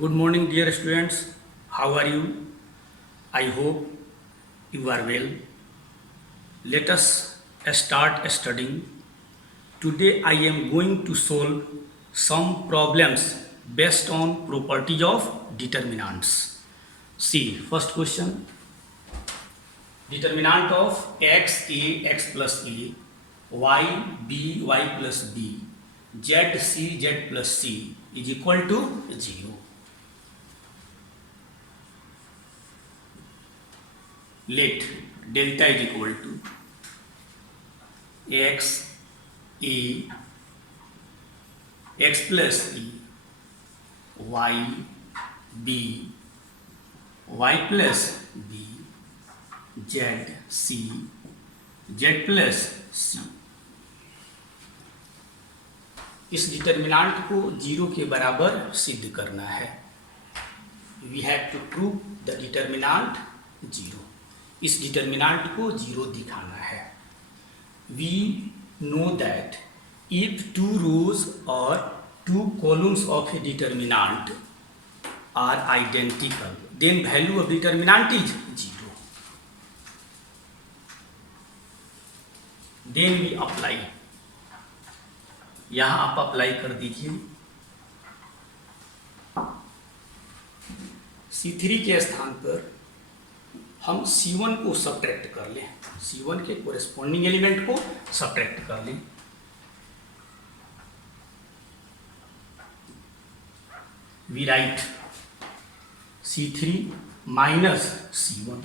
Good morning, dear students. How are you? I hope you are well. Let us start studying. Today I am going to solve some problems based on properties of determinants. See, first question. Determinant of x a x plus a, y b y plus b, z c z plus c is equal to 0. Let delta is equal to x a x plus e, y b y plus b, z c z plus c. इस determinant को zero के बराबर सिद्ध करना है. We have to prove the determinant zero. इस determinant को zero दिखाना है. We know that if two rows or two columns of a determinant are identical, then value of determinant is 0. Then we apply. यहां आप apply कर दीजिए. C3 के स्थान पर हम C1 को सब्ट्रैक्ट कर लें. C1 के कोरेस्पॉन्डिंग एलिमेंट को सब्ट्रैक्ट कर लें. We write C3 minus C1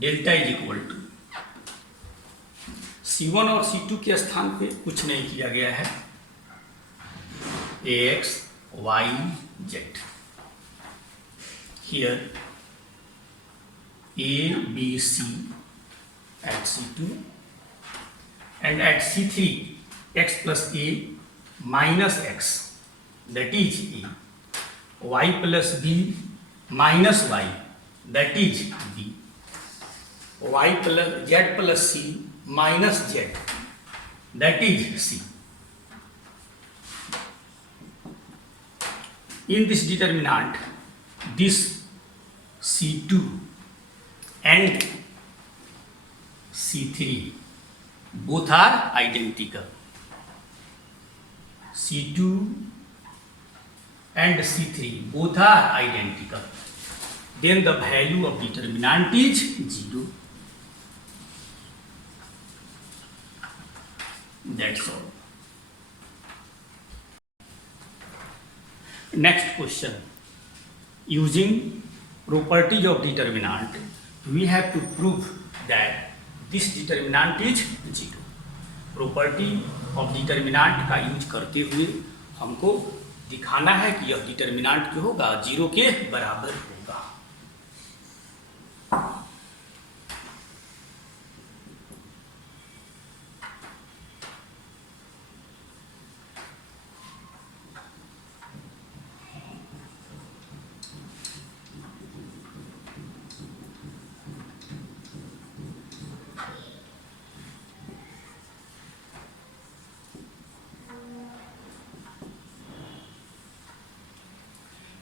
delta is equal to C1 और C2 के स्थान पे कुछ नहीं किया गया है. Ax, y, z. Here A, B, C at C2 and at C3 x plus a minus x, that is a, y plus b minus y, that is b, y plus z plus c minus z, that is c. In this determinant, this C2 and C3 both are identical. C2 and C3 both are identical. Then the value of determinant is 0. That's all. Next question. Using properties of determinant, we have to prove that this determinant is 0. Property of determinant का use करते हुए हमको दिखाना है कि यह determinant जो होगा जीरो के बराबर होगा.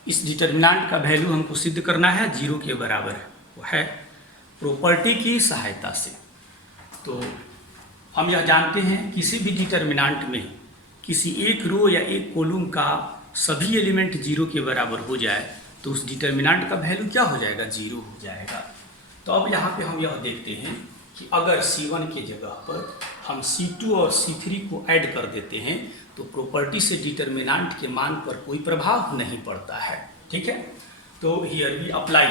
इस डिटर्मिनांट का वैल्यू हमको सिद्ध करना है जीरो के बराबर. वो है प्रॉपर्टी की सहायता से. तो हम यह जानते हैं किसी भी डिटर्मिनांट में किसी एक रो या एक कॉलम का सभी एलिमेंट जीरो के बराबर हो जाए तो उस डिटर्मिनांट का वैल्यू क्या हो जाएगा? जीरो हो जाएगा. तो अब यहाँ पे हम यह देखते हैं कि अगर C1 के जगह पर हम C2 और C3 को ऐड कर देते हैं तो प्रॉपर्टी से डिटर्मिनांट के मान पर कोई प्रभाव नहीं पड़ता है. ठीक है. तो here we apply.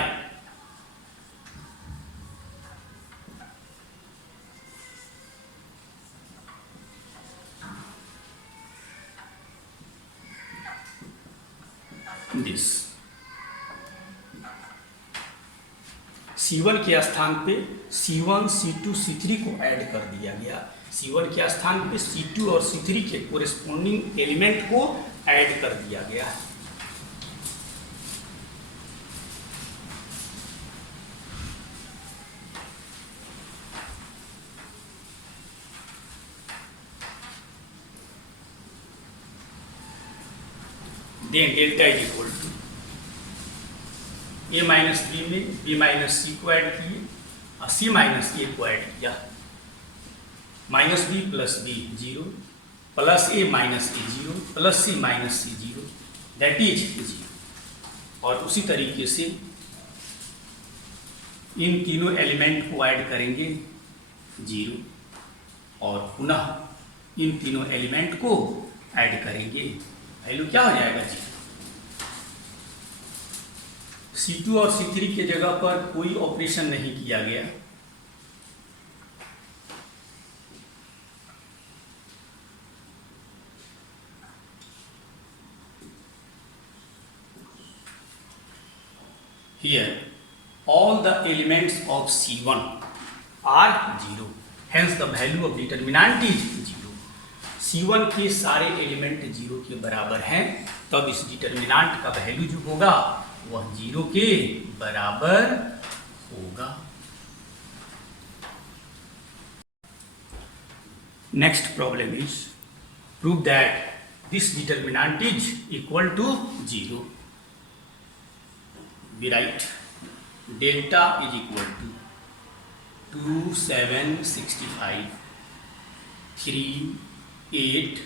This C1 के स्थान पे C1, C2, C3 को ऐड कर दिया गया. C1 के स्थान पे C2 और C3 के कोरेस्पॉन्डिंग एलिमेंट को ऐड कर दिया गया. Then delta is equal to a minus b में बी माइनस सी को ऐड किए और सी माइनस ए को ऐड किया, minus b plus b 0 plus a minus A 0 plus c minus c 0 that is 0। और उसी तरीके से इन तीनों एलिमेंट को ऐड करेंगे 0 और पुनः इन तीनों एलिमेंट को ऐड करेंगे, वैल्यू क्या हो जाएगा 0। C2 और C3 के जगह पर कोई ऑपरेशन नहीं किया गया, here all the elements of C1 are 0, hence the value of determinant is 0। C1 के सारे एलिमेंट 0 के बराबर हैं, तब इस डिटर्मिनांट का वैल्यू जो होगा वह 0 के बराबर होगा। Next problem is prove that this determinant is equal to 0। we write delta is equal to 2 7 65 3 8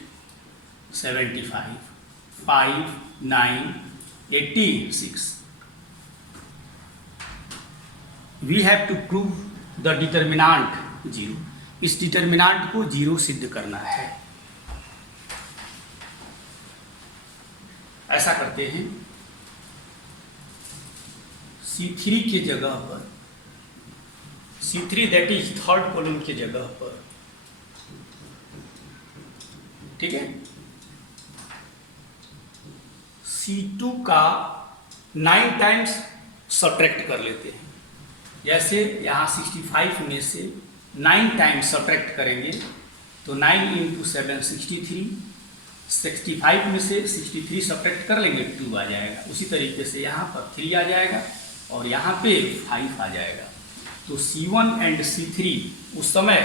75 5 9 86। we have to prove the determinant 0। इस डिटर्मिनांट को 0 सिद्ध करना है। ऐसा करते हैं, C3 के जगह पर C3 that is third column के जगह पर, ठीक है, C2 का 9 टाइम्स सब्ट्रैक्ट कर लेते हैं। जैसे यहाँ 65 में से 9 टाइम्स सब्ट्रैक्ट करेंगे तो 9 × 7 63, 65 में से 63 सब्ट्रैक्ट कर लेंगे 2 आ जाएगा। उसी तरीके से यहाँ पर 3 आ जाएगा और यहाँ पे 5 आ जाएगा। तो C1 एंड C3 उस समय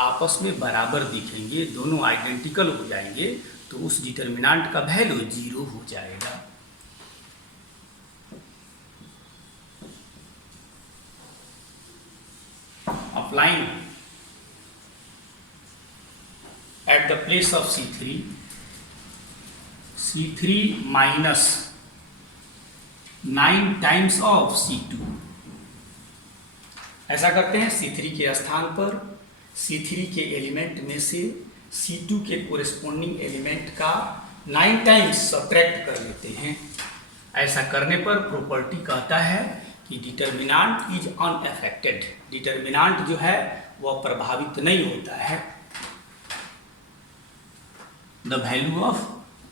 आपस में बराबर दिखेंगे, दोनों आइडेंटिकल हो जाएंगे, तो उस डिटर्मिनांट का वैल्यू 0 हो जाएगा। Applying at the place of C3 minus 9 times of C2। ऐसा करते हैं, C3 के स्थान पर C3 के एलिमेंट में से C2 के कोरिस्पोंडिंग एलिमेंट का 9 टाइम्स सब्ट्रैक्ट कर लेते हैं। ऐसा करने पर प्रॉपर्टी कहता है कि डिटर्मिनांट इज अनअफेक्टेड, डिटर्मिनांट जो है वह प्रभावित नहीं होता है। The value of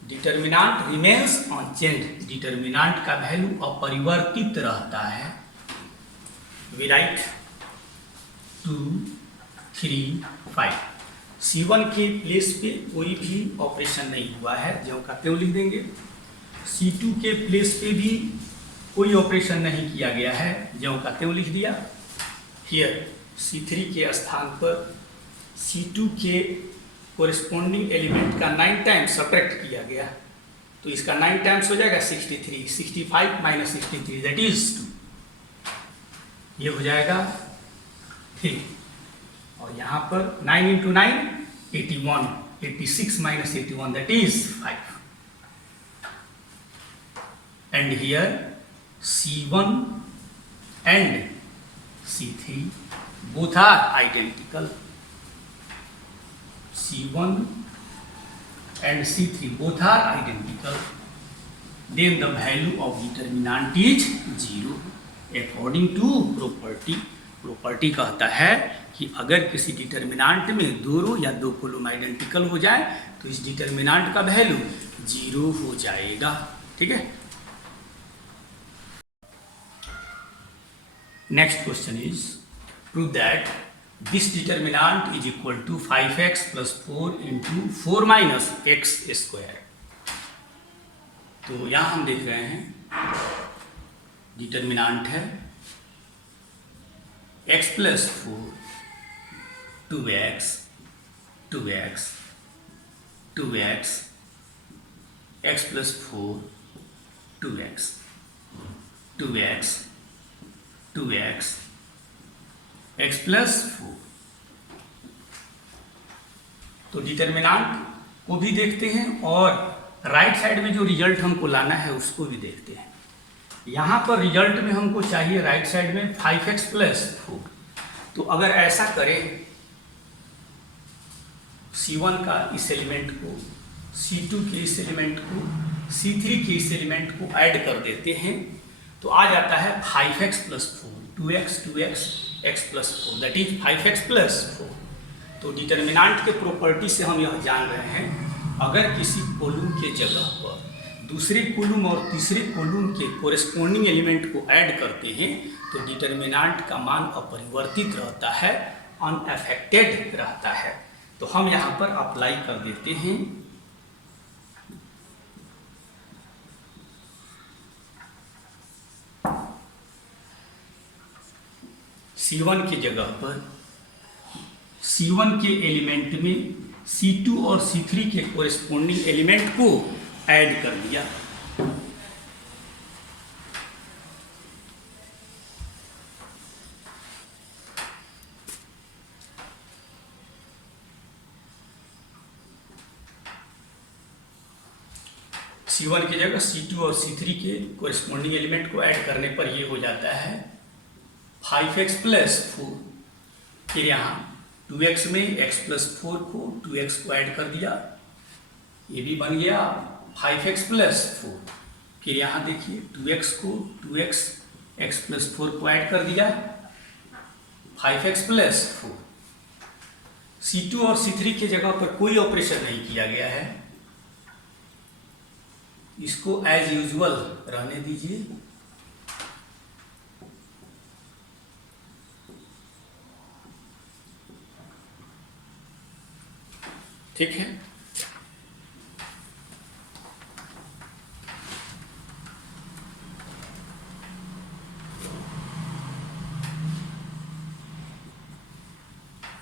determinant remains unchanged, determinant का वैल्यू अपरिवर्तित रहता है। We write 2 3 5। C1 के प्लेस पे कोई भी ऑपरेशन नहीं हुआ है, ज्यों का त्यों लिख देंगे। C2 के प्लेस पे भी कोई ऑपरेशन नहीं किया गया है, ज्यों का त्यों लिख दिया। हियर C3 के स्थान पर C2 के कोरिस्पोंडिंग एलिमेंट का 9 टाइम्स सब्ट्रैक्ट किया गया, तो इसका 9 टाइम्स हो जाएगा 63, 65 माइनस 63 दैट इज 2, ये हो जाएगा 3। और यहाँ पर 9 × 9 81, 86 minus 81 that is 5। And here C1 and C3 both are identical, C1 and C3 both are identical, then the value of determinant is 0 according to property। Property कहता है कि अगर किसी डिटर्मिनांट में दो रो या दो कॉलम आइडेंटिकल हो जाए तो इस डिटर्मिनांट का वैल्यू 0 हो जाएगा, ठीक है। Next question is prove that this determinant is equal to 5x + 4 × 4 - x²। तो यहाँ हम देख रहे हैं डिटर्मिनांट है x + 4 2x 2x 2x x + 4 2x 2x 2x x plus 4। तो डिटर्मिनांट को भी देखते हैं और राइट साइड में जो रिजल्ट हमको लाना है उसको भी देखते हैं। यहाँ पर रिजल्ट में हमको चाहिए राइट साइड में 5x प्लस 4। तो अगर ऐसा करें C1 का इस एलिमेंट को C2 के इस एलिमेंट को C3 के इस एलिमेंट को ऐड कर देते हैं तो आ जाता है 5x plus 4 2x 2x x plus 4 that is 5x plus 4। तो डिटर्मिनांट के प्रॉपर्टी से हम यह जान रहे हैं अगर किसी कॉलम के जगह पर दूसरे कॉलम और तीसरे कॉलम के कोरेस्पोंडिंग एलिमेंट को ऐड करते हैं तो डिटर्मिनांट का मान अपरिवर्तित रहता है, अनअफेक्टेड रहता है। तो हम यहाँ पर अप्लाई कर देते हैं C1 की जगह पर C1 के एलिमेंट में C2 और C3 के कोरेस्पोंडिंग एलिमेंट को ऐड कर दिया। C1 की जगह C2 और C3 के कोरेस्पोंडिंग एलिमेंट को ऐड करने पर ये हो जाता है 5x प्लस 4। फिर यहाँ 2x में x प्लस 4 को 2x को ऐड कर दिया, ये भी बन गया 5x प्लस 4। फिर यहाँ देखिए 2x को 2x x प्लस 4 को ऐड कर दिया 5x प्लस 4। C2 और C3 की जगह पर कोई ऑपरेशन नहीं किया गया है, इसको एज यूजुअल रहने दीजिए। ठीक है,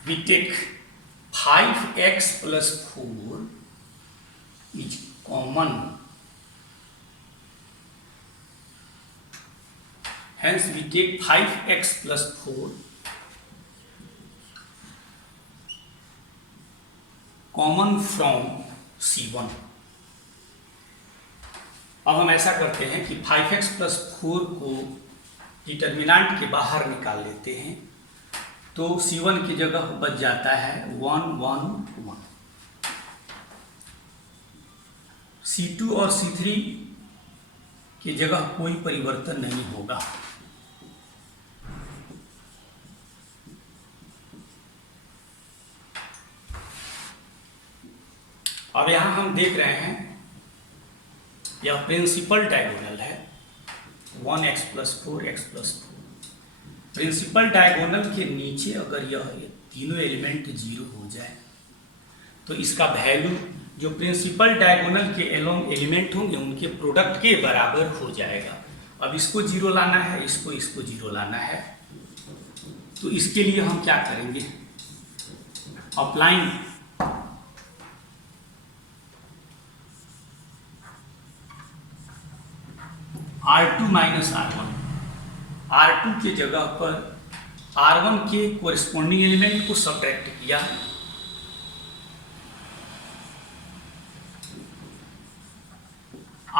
we take 5x plus 4 is common, hence we take 5x plus 4 common from C1। अब हम ऐसा करते हैं कि 5x प्लस 4 को डिटर्मिनांट के बाहर निकाल लेते हैं तो C1 की जगह बच जाता है 1 1 1। C2 और C3 की जगह कोई परिवर्तन नहीं होगा। अब यहाँ हम देख रहे हैं यह प्रिंसिपल डायगोनल है 1x plus 4 x plus 4। Principal diagonal के नीचे अगर यह तीनों एलिमेंट 0 हो जाए तो इसका वैल्यू जो प्रिंसिपल डायगोनल के एलोंग एलिमेंट होंगे उनके प्रोडक्ट के बराबर हो जाएगा। अब इसको 0 लाना है, इसको 0 लाना है, तो इसके लिए हम क्या करेंगे, applying R2 minus R1। R2 के जगह पर R1 के कोरिस्पोंडिंग एलिमेंट को सब्ट्रैक्ट किया,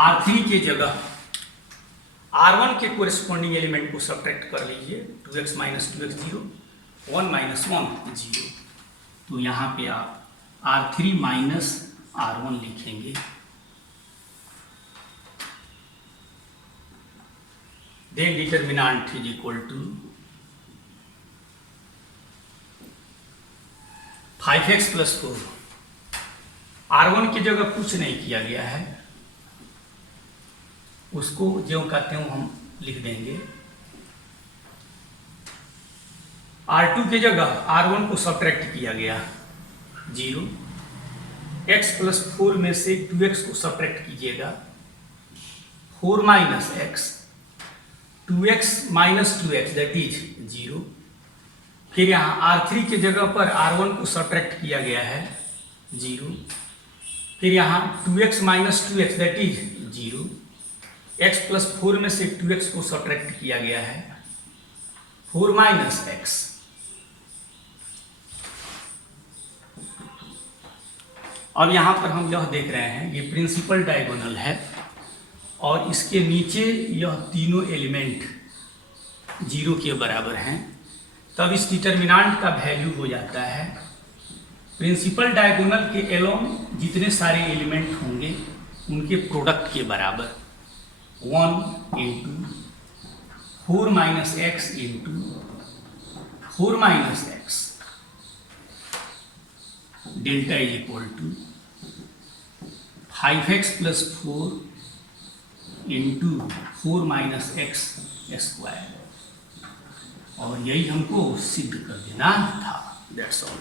R3 के जगह R1 के कोरिस्पोंडिंग एलिमेंट को सब्ट्रैक्ट कर लीजिए 2x माइनस 2x 0 1 माइनस 1 0। तो यहाँ पे आप R3 माइनस R1 लिखेंगे। Then determinant is equal to 5x plus 4। R1 की जगह कुछ नहीं किया गया है, उसको जो कहते हैं हम लिख देंगे। R2 की जगह R1 को सब्ट्रैक्ट किया गया 0। x प्लस 4 में से 2x को सब्ट्रैक्ट कीजिएगा 4 minus x 2x minus 2x that is 0। फिर यहाँ R3 की जगह पर R1 को सब्ट्रैक्ट किया गया है 0। फिर यहाँ 2x minus 2x that is 0। x plus 4 में से 2x को सब्ट्रैक्ट किया गया है, 4 माइनस x। अब यहाँ पर हम यह देख रहे हैं ये प्रिंसिपल डायगोनल है और इसके नीचे यह तीनों एलिमेंट 0 के बराबर हैं, तब इस डिटर्मिनांट का वैल्यू हो जाता है प्रिंसिपल डायगोनल के एलोंग जितने सारे एलिमेंट होंगे उनके प्रोडक्ट के बराबर, 1 into 4 minus x into 4 minus x delta is equal to 5x plus 4 into 4 minus x square, और यही हमको सिद्ध कर देना था। That's all.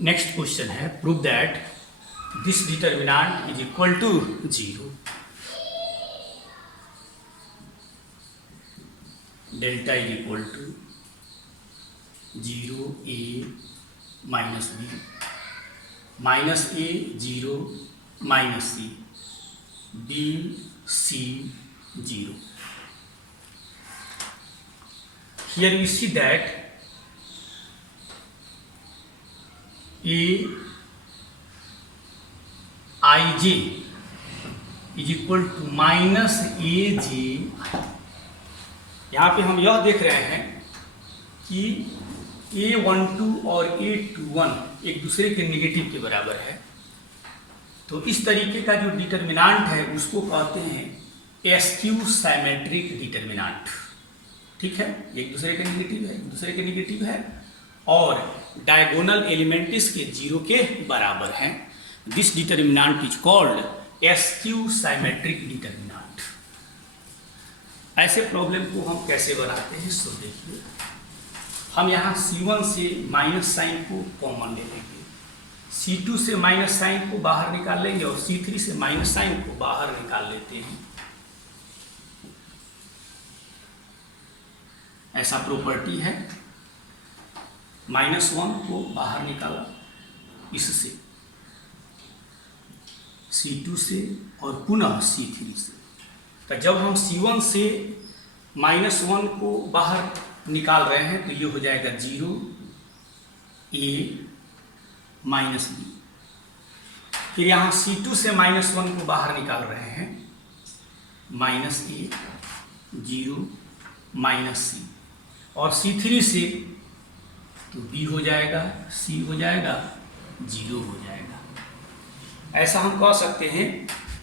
नेक्स्ट क्वेश्चन है, prove that this determinant is equal to 0, delta is equal to 0 a minus b minus a 0 minus c b c 0. Here we see that a ij is equal to minus a j। यहाँ पे हम यह देख रहे हैं कि a12 और a21 एक दूसरे के नेगेटिव के बराबर है, तो इस तरीके का जो डिटर्मिनांट है उसको कहते हैं एस्क्यू साइमेट्रिक डिटर्मिनांट। ठीक है, एक दूसरे के नेगेटिव है, एक दूसरे के नेगेटिव है और डायगोनल एलिमेंट इसके 0 के बराबर हैं। This determinant is called askew symmetric determinant. ऐसे प्रॉब्लम को हम कैसे बनाते हैं सो देखिए, हम यहाँ C1 से माइनस साइन को कॉमन ले लेंगे, C2 से माइनस साइन को बाहर निकाल लेंगे और C3 से माइनस साइन को बाहर निकाल लेते हैं। ऐसा प्रॉपर्टी है, -1 को बाहर निकाला इससे, C2 से और पुनः C3 से। तो जब हम C1 से -1 को बाहर निकाल रहे हैं तो ये हो जाएगा 0 a माइनस b। फिर यहाँ C2 से -1 को बाहर निकाल रहे हैं, माइनस a 0 माइनस c, और C3 से तो b हो जाएगा, c हो जाएगा, 0 हो जाएगा। ऐसा हम कह सकते हैं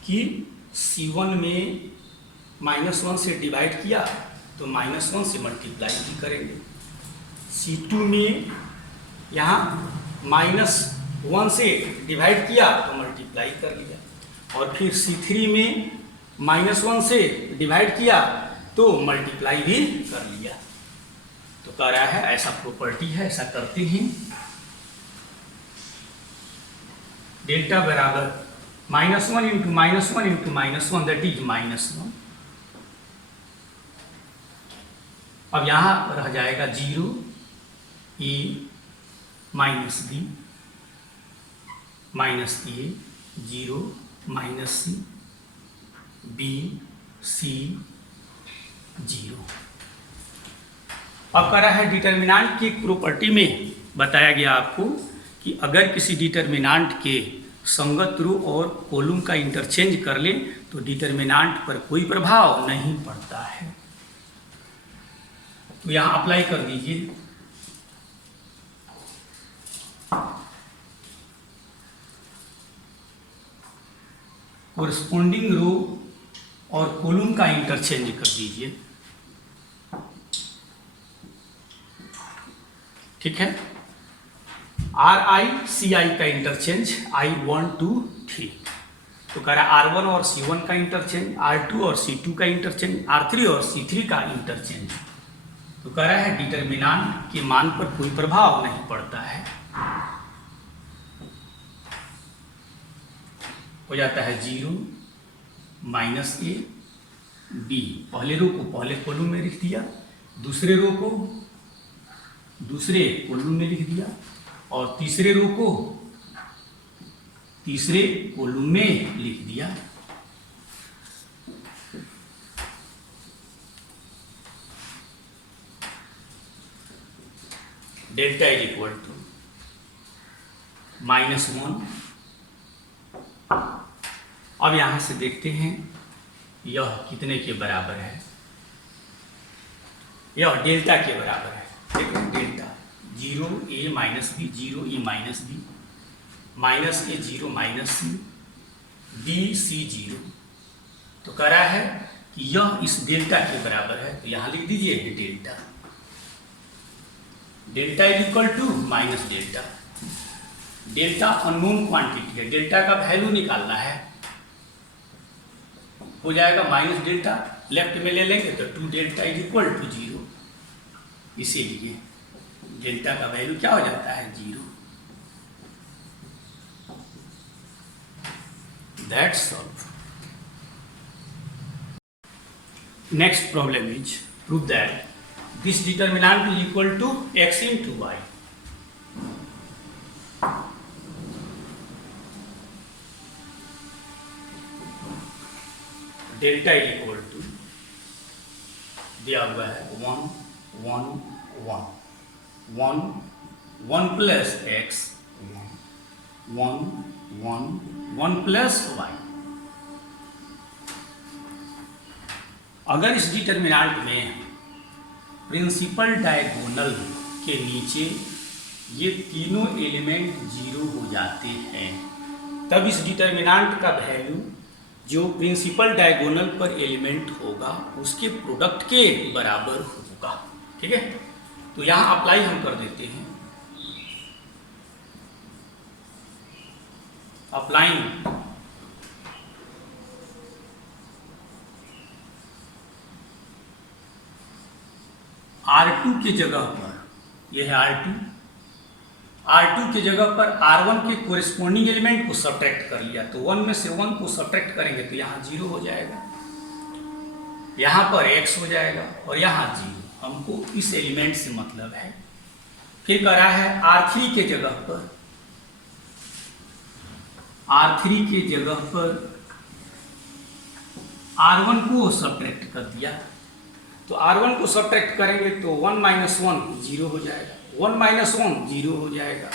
कि C1 में -1 से डिवाइड किया तो -1 से मल्टीप्लाई भी करेंगे, C2 में यहाँ -1 से डिवाइड किया तो मल्टीप्लाई कर लिया, और फिर C3 में -1 से डिवाइड किया तो मल्टीप्लाई भी कर लिया। तो कह रहा है ऐसा प्रॉपर्टी है, ऐसा करते हैं। डेल्टा बराबर -1 इंटू -1 इंटू -1 दैट इज -1। अब यहाँ रह जाएगा 0 a minus b minus a 0 minus c b c 0। अब कह रहा है डिटर्मिनांट की प्रॉपर्टी में बताया गया आपको कि अगर किसी डिटर्मिनांट के संगत रो और कॉलम का इंटरचेंज कर लें तो डिटर्मिनांट पर कोई प्रभाव नहीं पड़ता है। तो यहाँ अप्लाई कर दीजिए। कोरस्पोंडिंग रो और कॉलम का इंटरचेंज कर दीजिए। ठीक है, RI CI का इंटरचेंज I1 2 3, तो कह रहा है R1 और C1 का इंटरचेंज, R2 और C2 का इंटरचेंज, R3 और C3 का इंटरचेंज। तो कह रहा है डिटर्मिनांट के मान पर कोई प्रभाव नहीं पड़ता है। हो जाता है 0 माइनस a b, पहले रो को पहले कॉलम में लिख दिया, दूसरे रो को दूसरे कॉलम में लिख दिया और तीसरे रो को तीसरे कॉलम में लिख दिया। Delta is equal to -1। अब यहां से देखते हैं यह कितने के बराबर है। यह डेल्टा के बराबर है। ठीक है, delta 0a minus B, 0e minus B, minus ए 0 माइनस सी, बी सी 0। तो कह रहा है कि यह इस डेल्टा के बराबर है, तो यहां लिख दीजिए delta. Delta is equal to minus delta. Delta unknown quantity है, डेल्टा का वैल्यू निकालना है, हो जाएगा माइनस डेल्टा, लेफ्ट में ले लेंगे तो 2 डेल्टा इज इक्वल टू 0। इसीलिए डेल्टा का वैल्यू क्या हो जाता है 0। That's all. Next problem is prove that this determinant is equal to x into y। Delta is equal to दिया हुआ है 1 1 1 1 1 प्लस x 1 1 1 प्लस y। अगर इस डिटर्मिनेंट में प्रिंसिपल डायगोनल के नीचे ये तीनों एलिमेंट 0 हो जाते हैं, तब इस डिटर्मिनेंट का वैल्यू जो प्रिंसिपल डायगोनल पर एलिमेंट होगा उसके प्रोडक्ट के बराबर होगा। ठीक है, तो यहाँ अप्लाई हम कर देते हैं। अप्लाइंग R2 की जगह पर, यह है R2, R2 की जगह पर R1 के कोरिस्पोंडिंग एलिमेंट को सब्ट्रैक्ट कर लिया, तो 1 में से 1 को सब्ट्रैक्ट करेंगे तो यहाँ 0 हो जाएगा, यहाँ पर x हो जाएगा और यहाँ 0। हमको इस एलिमेंट से मतलब है। फिर कह रहा है R3 के जगह पर, R3 के जगह पर R1 को सब्ट्रैक्ट कर दिया, तो R1 को सब्ट्रैक्ट करेंगे तो 1 माइनस 1 0 हो जाएगा, 1 माइनस 1 0 हो जाएगा।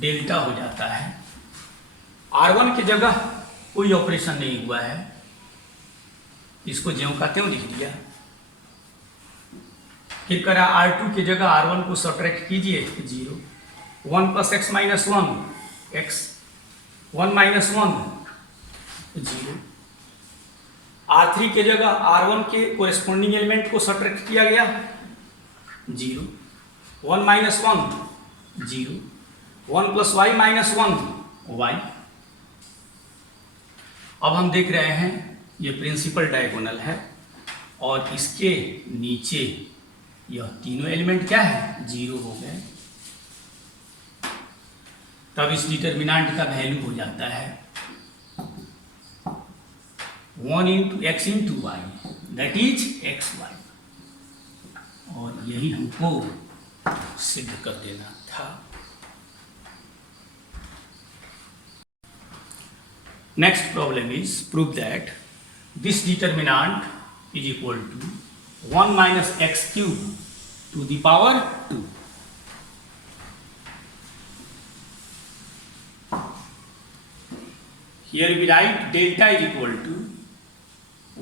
डेल्टा हो जाता है। R1 की जगह कोई ऑपरेशन नहीं हुआ है, इसको ज्यों का त्यों लिख दिया। फिर करा R2 की जगह R1 को सब्ट्रैक्ट कीजिए 0, 1 plus x minus 1 x, 1 minus 1 0। R3 के जगह R1 के कोरेस्पोंडिंग एलिमेंट को सब्ट्रैक्ट किया गया 0, 1 minus 1 0, 1 plus y minus 1 y। अब हम देख रहे हैं ये प्रिंसिपल डायगोनल है और इसके नीचे यह तीनों एलिमेंट क्या है 0 हो गए, तब इस डिटर्मिनेंट का वैल्यू हो जाता है 1 into x into y, that is xy। और यही हमको सिद्ध कर देना था। Next problem is prove that this determinant is equal to 1 minus x cube to the power 2। Here we write delta is equal to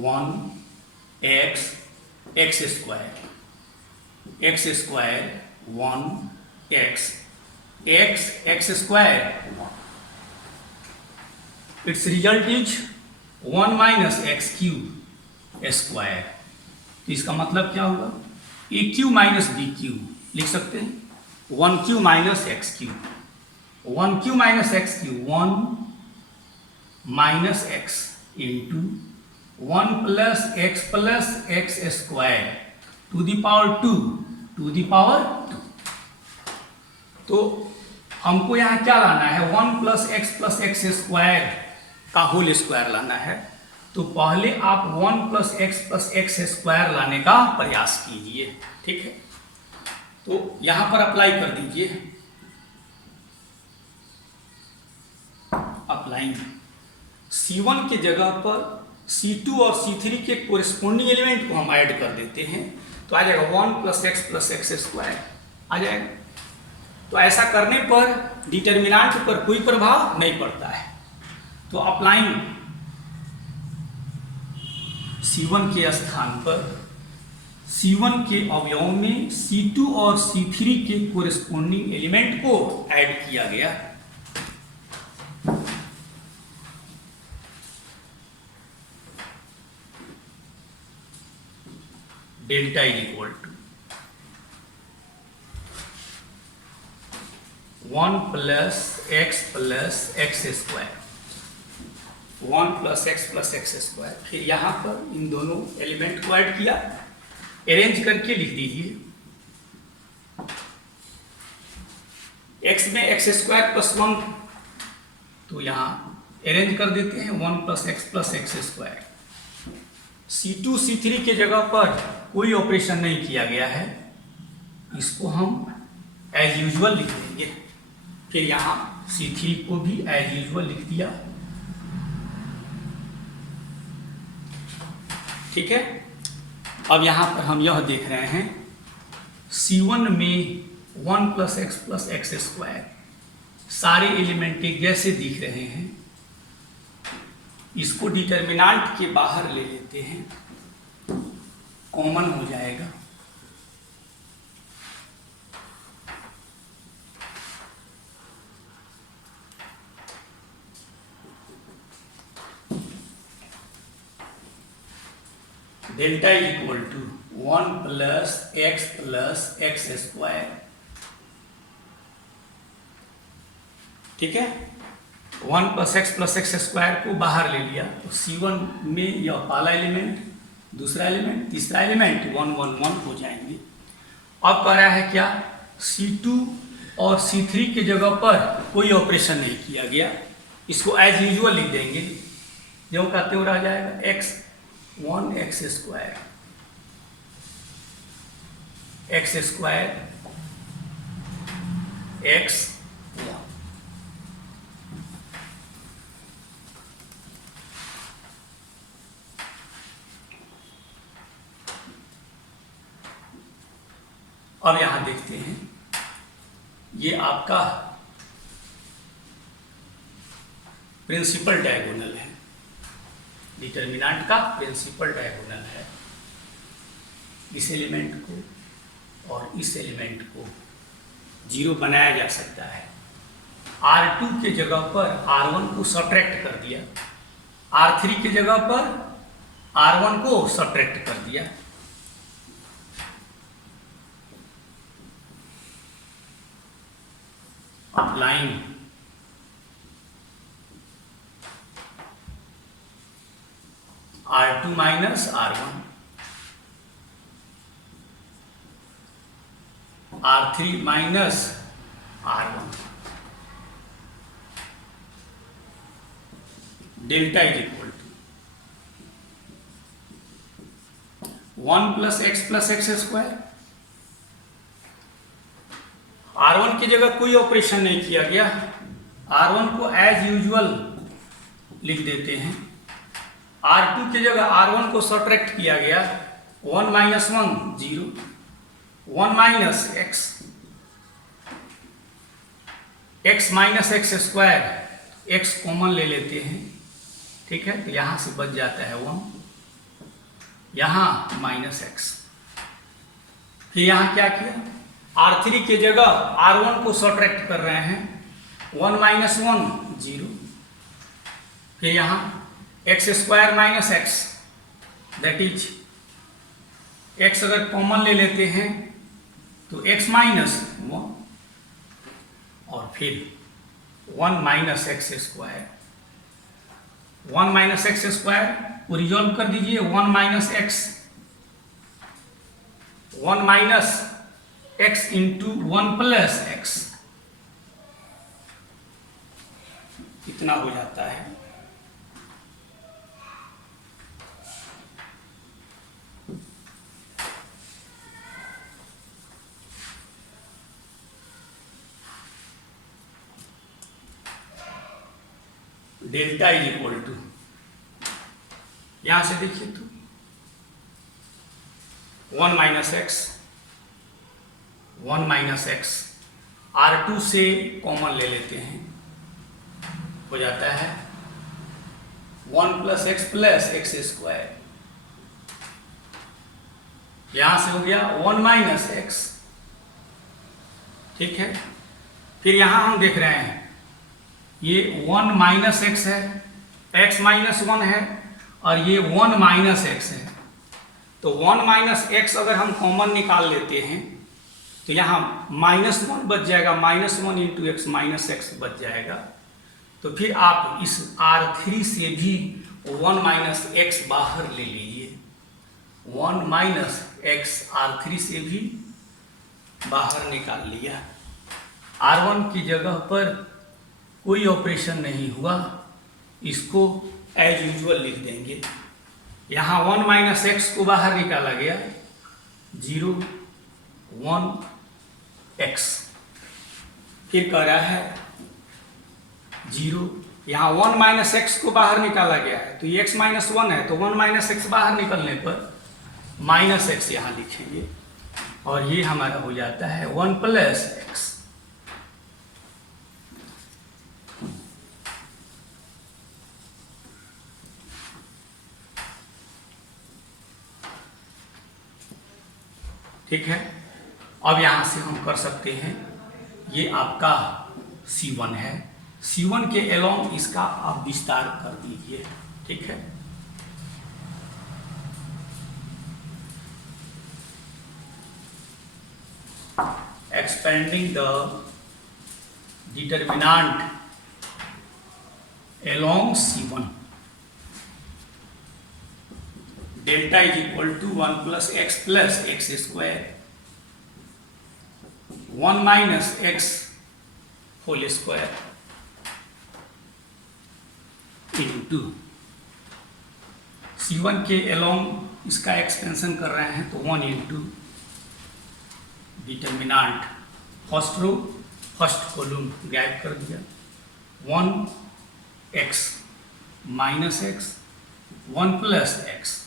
1 x square 1 x square 1। Its result is 1 minus x cube square। तो इसका मतलब क्या होगा a cube minus B cube लिख सकते हैं, 1 cube minus x cube, 1 cube minus x cube 1 minus x into 1 plus x square to the power 2। तो हमको यहाँ क्या लाना है 1 प्लस एक्स स्क्वायर का होल स्क्वायर लाना है। तो पहले आप 1 प्लस एक्स स्क्वायर लाने का प्रयास कीजिए। ठीक है, तो यहां पर अप्लाई कर दीजिए। अप्लाइंग C1 के जगह पर C2 और C3 के कोरिस्पोंडिंग एलिमेंट को हम ऐड कर देते हैं, तो आ जाएगा 1 + x + x स्क्वायर आ जाएगा। तो ऐसा करने पर डिटर्मिनेंट पर कोई प्रभाव नहीं पड़ता है। तो अप्लाइंग C1 के स्थान पर C1 के अवयव में C2 और C3 के कोरिस्पोंडिंग एलिमेंट को ऐड किया गया। Delta equal to 1 + x + x square, 1 + x + x square. फिर यहाँ पर इन दोनों एलिमेंट को ऐड किया, अरेंज करके लिख दीजिए। x में x स्क्वायर + 1, तो यहाँ अरेंज कर देते हैं 1 + x + x square. C2 C3 के जगह पर कोई ऑपरेशन नहीं किया गया है, इसको हम एज यूजुअल लिख देंगे। फिर यहाँ C3 को भी एज यूजुअल लिख दिया। ठीक है। अब यहाँ पर हम यह देख रहे हैं C1 में 1 + x + x स्क्वायर सारे एलिमेंट एक जैसे दिख रहे हैं। इसको डिटर्मिनेंट के बाहर ले लेते हैं, कॉमन हो जाएगा। Delta equal to 1 + x + x square. ठीक है। 1 + x + x स्क्वायर को बाहर ले लिया, तो C1 में यह पहला एलिमेंट, दूसरा एलिमेंट, तीसरा एलिमेंट 1 1 1 हो जाएंगे। अब कह रहा है क्या, C2 और C3 के जगह पर कोई ऑपरेशन नहीं किया गया, इसको एज यूजुअल लिख देंगे। जो कहते हो रह जाएगा x 1 x square, x square x 1। अब यहां देखते हैं, ये आपका प्रिंसिपल डायगोनल है, डिटर्मिनेंट का प्रिंसिपल डायगोनल है। इस एलिमेंट को और इस एलिमेंट को 0 बनाया जा सकता है। R2 के जगह पर R1 को सब्ट्रैक्ट कर दिया, R3 के जगह पर R1 को सब्ट्रैक्ट कर दिया। Applying R2 - R1, R3 - R1, delta equal to 1 + x + x square. R1 की जगह कोई ऑपरेशन नहीं किया गया, R1 को एज यूजुअल लिख देते हैं। R2 की जगह R1 को सब्ट्रैक्ट किया गया, 1 - 1 0, 1 - x, x - x square, x common ले लेते हैं। ठीक है, तो यहां से बच जाता है 1, यहां -x। फिर यहां क्या किया, R3 के जगह R1 को सब्ट्रैक्ट कर रहे हैं, 1 - 1 0, फिर यहाँ x square - x, that is x अगर कॉमन ले लेते हैं तो x - 1, और फिर 1 - x स्क्वायर, 1 - x स्क्वायर को रिजॉल्व कर दीजिए। 1 - x, 1 - x × 1 + x, कितना हो जाता है, डेल्टा इज इक्वल टू, यहां से देखिए तो 1 minus x, 1 minus x, R2 से कॉमन ले लेते हैं, हो जाता है 1 प्लस एक्स स्क्वायर, यहां से हो गया 1 माइनस एक्स, ठीक है। फिर यहां हम देख रहे हैं ये 1 माइनस एक्स है, x माइनस 1 है, और ये 1 माइनस एक्स है। तो 1 माइनस एक्स अगर हम कॉमन निकाल लेते हैं तो यहाँ -1 बच जाएगा, -1 इंटू एक्स माइनस एक्स बच जाएगा। तो फिर आप इस R3 से भी 1 माइनस एक्स बाहर ले लीजिए, 1 माइनस एक्स R3 से भी बाहर निकाल लिया। R1 की जगह पर कोई ऑपरेशन नहीं हुआ, इसको एज यूजुअल लिख देंगे। यहाँ 1 माइनस एक्स को बाहर निकाला गया, 0 1 एक्स, फिर कह रहा है 0, यहाँ 1 माइनस एक्स को बाहर निकाला गया है तो ये x माइनस 1 है, तो 1 माइनस एक्स बाहर निकलने पर माइनस एक्स यहाँ लिखेंगे, और ये हमारा हो जाता है 1 प्लस एक्स। ठीक है। अब यहां से हम कर सकते हैं, ये आपका C1 है, C1 के अलोंग इसका आप विस्तार कर दीजिए, ठीक है। Expanding the determinant along C1, delta is equal to 1 plus x square, 1 minus x whole square into C1 के अलोंग इसका एक्सपेंशन कर रहे हैं तो 1 into determinant, first row first column गायब कर दिया, 1 x minus x, 1 plus x,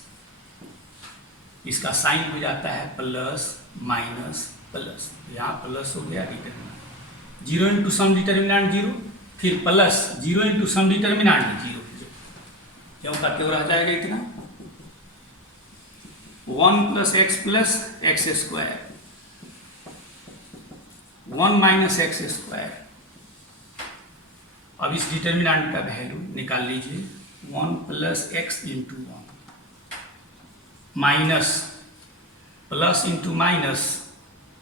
इसका साइन हो जाता है प्लस माइनस प्लस, यहाँ प्लस हो गया डिटर्मिनेंट, 0 इंटू सम डिटर्मिनेंट 0, फिर प्लस 0 इंटू सम डिटर्मिनेंट 0, क्यों का क्यों रह जाएगा इतना, 1 plus x square, 1 minus x square. अब इस डिटर्मिनेंट का वैल्यू निकाल लीजिए, 1 plus x into 1 minus plus into minus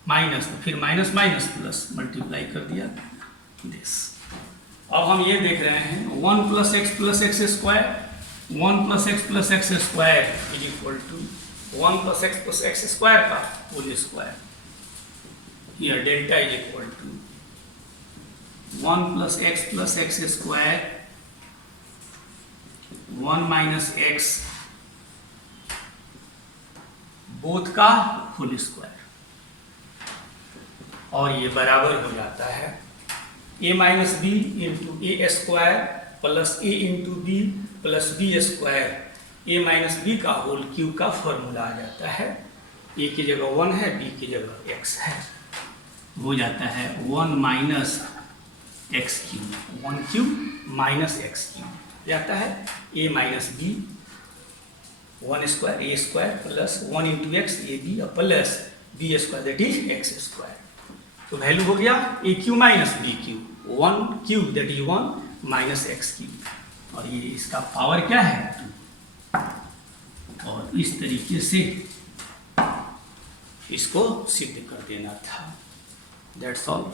minus, तो फिर माइनस माइनस प्लस मल्टीप्लाई कर दिया दिस। अब हम ये देख रहे हैं 1 plus x square, 1 plus x square is equal to 1 plus x square का whole square. Here delta is equal to 1 plus x square, 1 minus X both का होल स्क्वायर, और ये बराबर हो जाता है a minus B into A square plus A into B plus B square, a minus B का whole cube का formula आ जाता है, a की जगह 1 है, b की जगह x है, हो जाता है 1 minus x cube, 1 cube minus x cube जाता है, a minus B 1 square A square plus 1 into X A B plus B square that is X square. तो वैल्यू हो गया A cube minus B cube, 1 cube that is 1 minus x cube, और ये इसका power क्या है 2, और इस तरीके से इसको सिद्ध कर देना था। That's all.